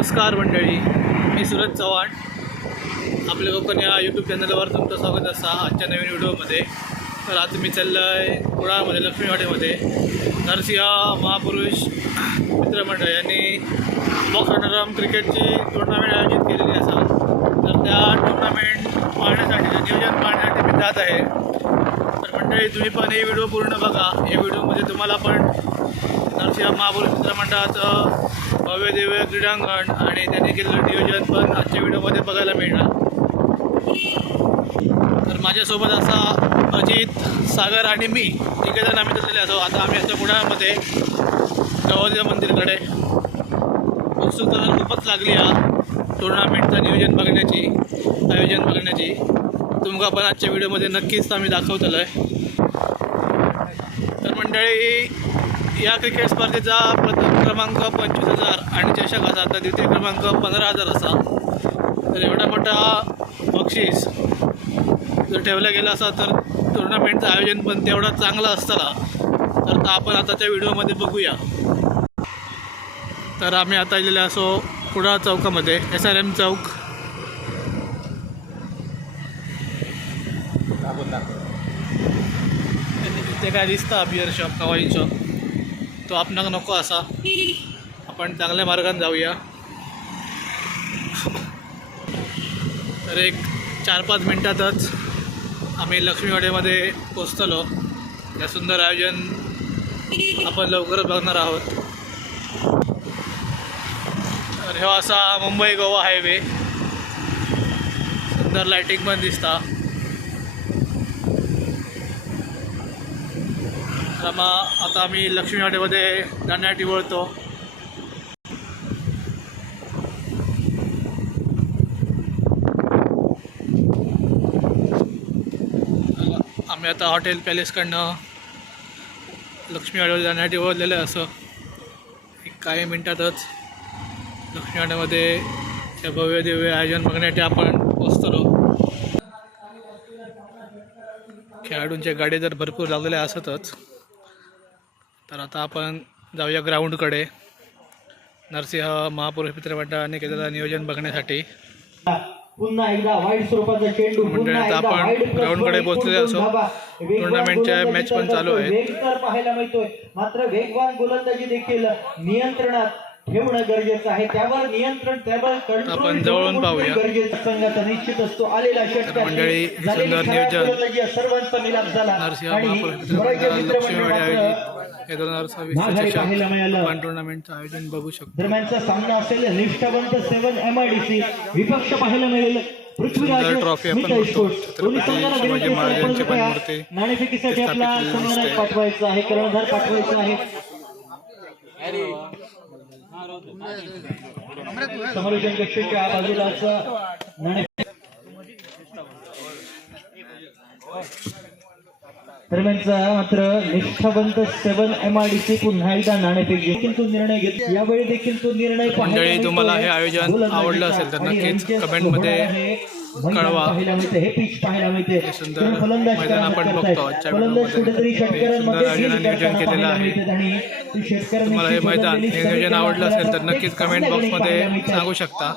नमस्कार मंडळी, मी सूरज चव्हाण. आपल्या कोकण या यूट्यूब चॅनलवर तुमचं स्वागत असा आजच्या नवीन व्हिडिओमध्ये. तर आज मी चाललो आहे कुडाळमध्ये लक्ष्मीवाडीमध्ये नरसिंह महापुरुष मित्रमंडळ यांनी बॉक्स रनरम क्रिकेटची टुर्नामेंट आयोजित केलेली असा. तर त्या टुर्नामेंट पाहण्यासाठी नियोजन पाहण्यासाठी मी जात आहे. तर मंडळी, तुम्ही पण हे व्हिडिओ पूर्ण बघा. या व्हिडिओमध्ये तुम्हाला पण नरसिंह महापुरुष मित्रमंडळाचं भव्य दिव्य क्रीडांगण आणि त्यांनी केलेलं नियोजन पण आजच्या व्हिडिओमध्ये बघायला मिळणार. तर माझ्यासोबत असा अजित, सागर आणि मी तिघेजण आम्ही चाललेले असो. आता आम्ही आता कुडाळमध्ये गवदेव मंदिरकडे. उत्सुकता तर खूपच लागली या टुर्नामेंटचं आयोजन बघण्याची. तुम्हाला पण आजच्या व्हिडिओमध्ये नक्कीच आम्ही दाखवतलो आहे. तर मंडळी, या क्रिकेट स्पर्धेचा प्रथम क्रमांक 25,000 आणि चषक असा, तर द्वितीय क्रमांक 15,000 असा. तर एवढा मोठा बक्षीस जर ठेवला गेला असा तर टुर्नामेंटचं आयोजन पण तेवढा चांगला असताना. तर आपण आताच्या व्हिडिओमध्ये बघूया. तर आम्ही आता गेलेलो असो कुडाळ चौकामध्ये, SRM चौक. ते काय दिसतं बिअर शॉप का वाईन शॉप, तो आपणाक नको असा. आपण चांगल्या मार्गाने जाऊया. तर एक 4-5 मिनटातच आम्ही लक्ष्मीवाडीमध्ये पोचतलो. या सुंदर आयोजन आपण लवकरच बघणार आहोत. तर हा असा मुंबई गोवा हायवे, सुंदर लायटिंग पण दिसता. आता आम्ही लक्ष्मीवाडीमध्ये जाण्यासाठी वळतो. आम्ही आता हॉटेल पॅलेसकडनं लक्ष्मीवाडीवर जाण्यासाठी वळलेलं आहे. असं एक काही मिनटातच लक्ष्मीवाडीमध्ये या भव्य दिव्य आयोजन बघण्यासाठी आपण पोचतो. खेळाडूंच्या गाडी जर भरपूर लागलेल्या असतच. तर आता आपण जाऊया ग्राउंडकडे, नरसिंह महापुरुष मित्रमंडळाने केलेलं नियोजन बघण्यासाठी. पुन्हा एकदा वाईट स्वरूपाचा चेंडू. मंडळी, आपण ग्राउंडकडे पोहोचलेले असो. टुर्नामेंटच्या मॅच पण चालू आहे. वेग तर पाहायला मिळतोय, मात्र वेगवान गोलंदाजी देखील नियंत्रणात ठेवणं गरजेचं आहे. त्यावर नियंत्रण आपण जवळून पाहूया. संघाचा निश्चित असतो आलेला षटकार. मंडळी, सुंदर नियोजन सर्वांचा मिलाप झाला. नरसिंह महापुरुष लक्ष्मीवाडी आयोजित 2026 टुर्नामेंटचं आयोजन बघू शकतो. दरम्यानचा सामना असेल निष्ठावंत 7 MIDC विपक्ष पाहायला मिळेल. पृथ्वीराज ट्रॉफी आपण बघतो. छत्रपती शिवाजी महाराजांची पण मूर्ती नाणेफेकीसाठी आपला संगणक पाठवायचा आहे, कर्णधार पाठवायचा आहे. समालोचन कक्षाच्या बाजूलाच दरम्यानचा मात्र निष्ठावंत 7 MIDC पुन्हा एकदा नाणेफेक देखील तो निर्णय घेतला. यावेळी देखील तो निर्णय. मंडळी, तुम्हाला हे आयोजन आवडलं असेल तर नक्कीच कमेंटमध्ये कळवा. हे पिच पाहायला मिळते. सुंदर मैदान आपण बघतो. आजच्या व्हिडिओमध्ये सुंदर आयोजन नियोजन केलेलं आहे. तुम्हाला हे मैदान, हे नियोजन आवडलं असेल तर नक्कीच कमेंट बॉक्समध्ये सांगू शकता.